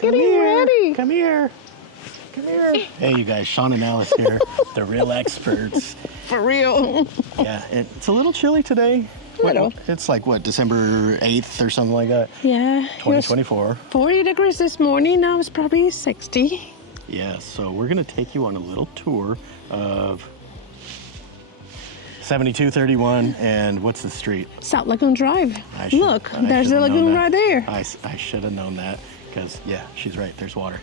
getting ready. Come here. Come here. Hey, you guys, Sean and Alice here. The real experts. For real. Yeah, it's a little chilly today. Little. It's like, what, December 8th or something like that? Yeah. 2024. 40 degrees this morning. Now it's probably 60. Yeah, so we're going to take you on a little tour of 7231 and what's the street? South Lagoon Drive. Look, I there's the should've known lagoon that. right there. I should have known that because, yeah, she's right. There's water.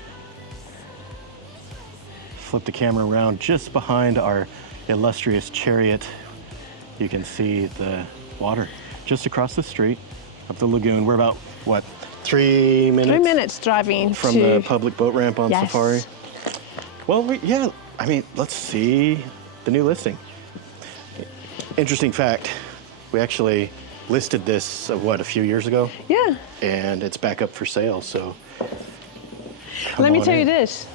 Flip the camera around just behind our illustrious chariot. You can see the water just across the street of the lagoon. We're about, what, 3 minutes? 3 minutes driving from to the public boat ramp on Yes. Safari. Well, yeah, I mean, let's see the new listing. Interesting fact, we actually listed this, what, a few years ago? Yeah. And it's back up for sale, so. Let me tell you this.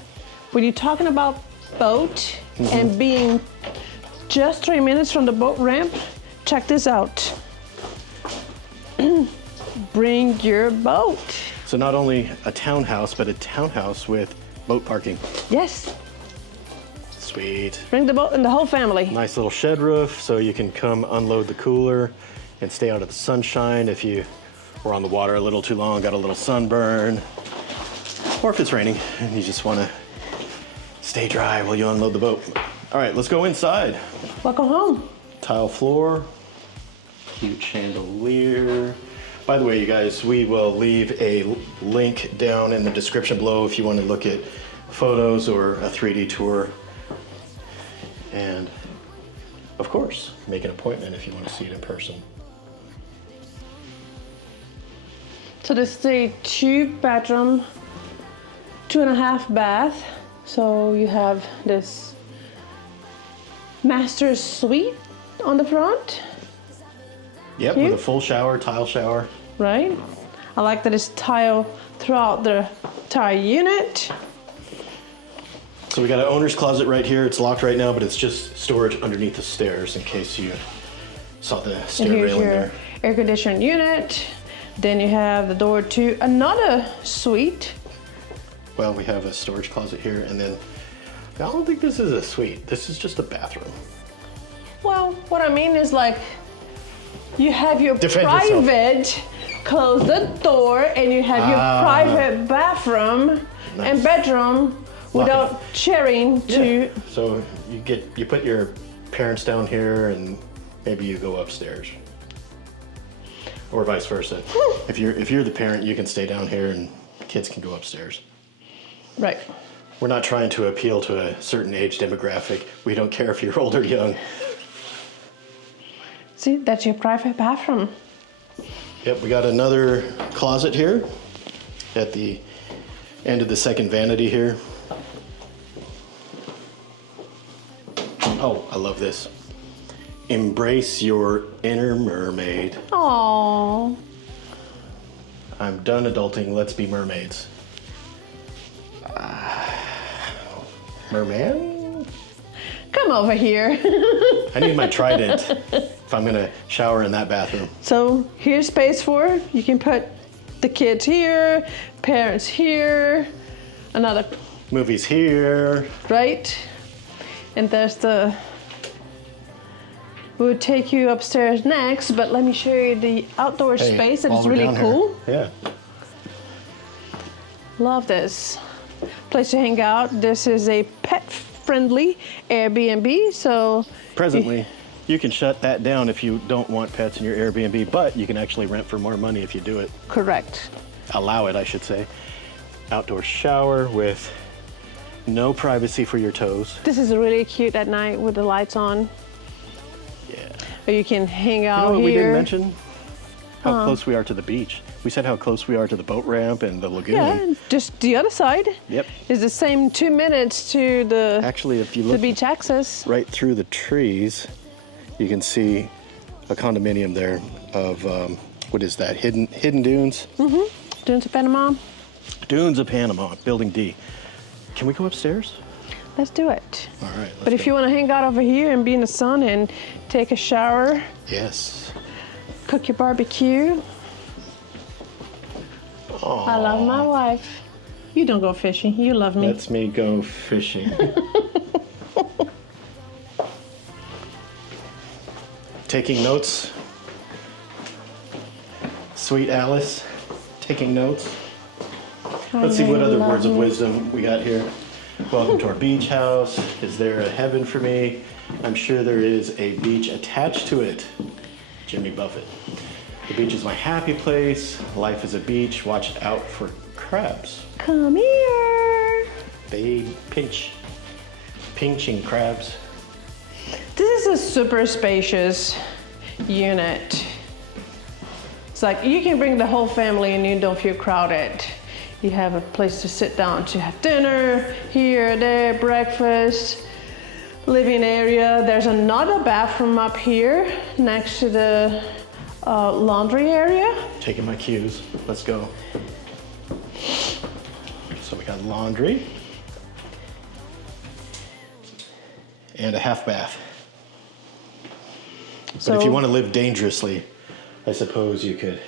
When you're talking about boat and being just 3 minutes from the boat ramp, check this out. Bring your boat. So not only a townhouse, but a townhouse with boat parking. Yes. Sweet. Bring the boat and the whole family. Nice little shed roof, so you can come unload the cooler and stay out of the sunshine if you were on the water a little too long, got a little sunburn. Or if it's raining and you just want to stay dry while you unload the boat. All right, let's go inside. Welcome home. Tile floor, cute chandelier. By the way, you guys, we will leave a link down in the description below if you want to look at photos or a 3D tour. And of course, make an appointment if you want to see it in person. So this is a 2-bedroom, 2.5 bath. So you have this master suite on the front. Yep, Cute. with a full shower, tile shower. Right? I like that it's tile throughout the entire unit. So we got an owner's closet right here. It's locked right now, but it's just storage underneath the stairs in case you saw the stair And here's railing your there. air conditioned unit. Then you have the door to another suite. Well, we have a storage closet here, and then I don't think this is a suite. This is just a bathroom. Well, what I mean is like you have your Defend yourself. private, close the door, and you have your private bathroom and bedroom without sharing to. Yeah. So you put your parents down here, and maybe you go upstairs, or vice versa. If you're the parent, you can stay down here, and kids can go upstairs. Right. We're not trying to appeal to a certain age demographic. We don't care if you're old or young. See, that's your private bathroom. Yep, we got another closet here at the end of the second vanity here. Oh, I love this. Embrace your inner mermaid. Aww. I'm done adulting, let's be mermaids. Merman? Come over here. I need my trident if I'm gonna shower in that bathroom. So here's space for, you can put the kids here, parents here, another, Movies here. right? And there's the, we'll take you upstairs next, but let me show you the outdoor Hey, space that while is we're really down cool. here. Yeah. Love this. Place to hang out. This is a pet-friendly Airbnb, so Presently, you can shut that down if you don't want pets in your Airbnb, but you can actually rent for more money if you do it. correct. Allow it, I should say. Outdoor shower with no privacy for your toes. This is really cute at night with the lights on. Yeah. Or you can hang You out know what here. we didn't mention? How close we are to the beach. We said how close we are to the boat ramp and the lagoon. Yeah, just the other side. Yep. Is the same 2 minutes to the Actually, if you the look beach access. right through the trees, you can see a condominium there of, what is that, hidden dunes? Dunes of Panama. Dunes of Panama, Building D. Can we go upstairs? Let's do it. All right, let's But if you want to hang out over here and be in the sun and take a shower, Yes. cook your barbecue. I love my wife. You don't go fishing. You love me. Lets me go fishing. Taking notes. Sweet Alice, taking notes. Let's see what other words of wisdom we got here. Welcome to our beach house. Is there a heaven for me? I'm sure there is a beach attached to it. Jimmy Buffett. The beach is my happy place. Life is a beach. Watch out for crabs. Come here. They pinching crabs. This is a super spacious unit. It's like you can bring the whole family and you don't feel crowded. You have a place to sit down to have dinner, here, there, breakfast, living area. There's another bathroom up here next to the laundry area. Taking my cues. Let's go. So we got laundry and a half bath. But if you want to live dangerously, I suppose you could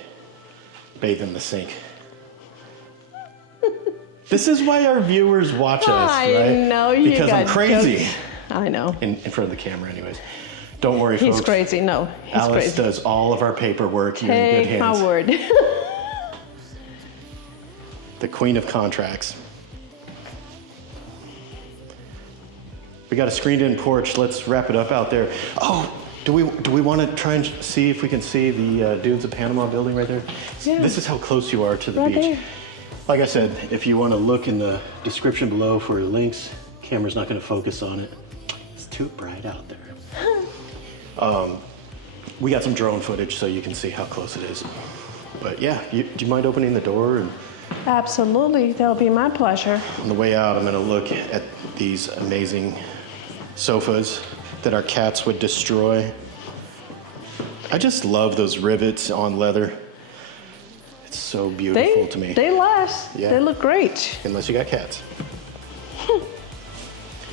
bathe in the sink. This is why our viewers watch us, right? I know you because got I'm crazy. jokes. I know. In front of the camera, anyways. Don't worry, He's folks. crazy. No, he's Alice crazy. does all of our paperwork. You're in good Hey, hands. my word. The queen of contracts. We got a screened-in porch. Let's wrap it up out there. Oh, do we want to try and see if we can see the Dunes of Panama building right there? Yeah. This is how close you are to the Right beach. there. Like I said, if you want to look in the description below for links, camera's not going to focus on it. It's too bright out there. We got some drone footage so you can see how close it is. But yeah, do you mind opening the door? And Absolutely. That'll be my pleasure. on the way out, I'm going to look at these amazing sofas that our cats would destroy. I just love those rivets on leather. It's so beautiful to me. They last. Yeah. They look great. Unless you got cats.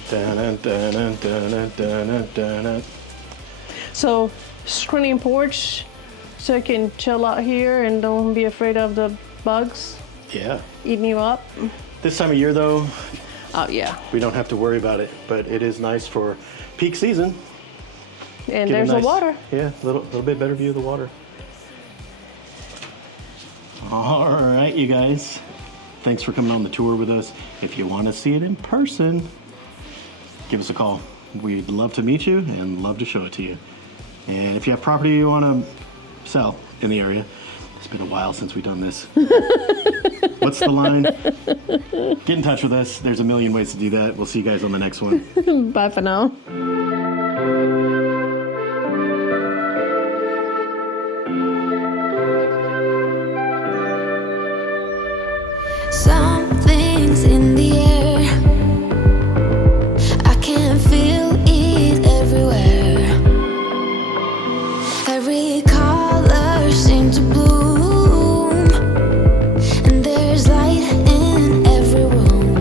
Dun, dun, dun, dun, dun, dun, dun. So, screening porch, so you can chill out here and don't be afraid of the bugs Yeah. eating you up. This time of year, though, Oh yeah. we don't have to worry about it. But it is nice for peak season. And Get there's nice, the water. Yeah, a little bit better view of the water. All right, you guys. Thanks for coming on the tour with us. If you want to see it in person, give us a call. We'd love to meet you and love to show it to you. And if you have property you want to sell in the area, it's been a while since we've done this. What's the line? Get in touch with us. There's a million ways to do that. We'll see you guys on the next one. Bye for now. Something's in the air. I can feel it everywhere. Every color seems to bloom, and there's light in every room.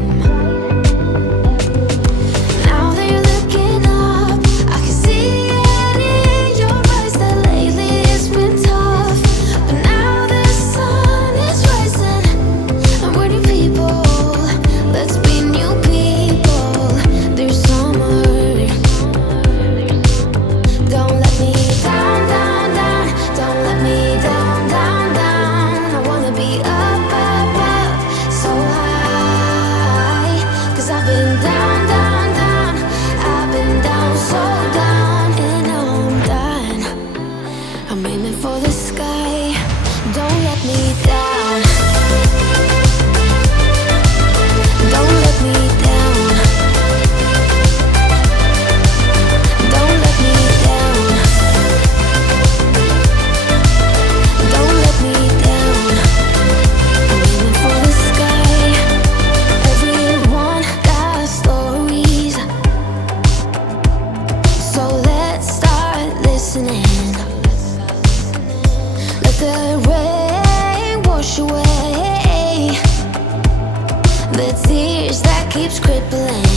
Now that you're looking up, I can see it in your eyes that lately it's been tough. But now the sun is rising. I'm ready, people. Let's be new people. There's summer. Don't let me down, down, down. Don't let me down, down, down. I wanna be up, up, up, so high. 'Cause I've been down, down, down. I've been down, so down. And now I'm done. I'm aiming for the sky. Don't let me down. Don't let me down. Don't let me down. Don't let me down. I'm aiming for the sky. Everyone got stories, so let's start listening. Let the rain wash away the tears that keeps crippling.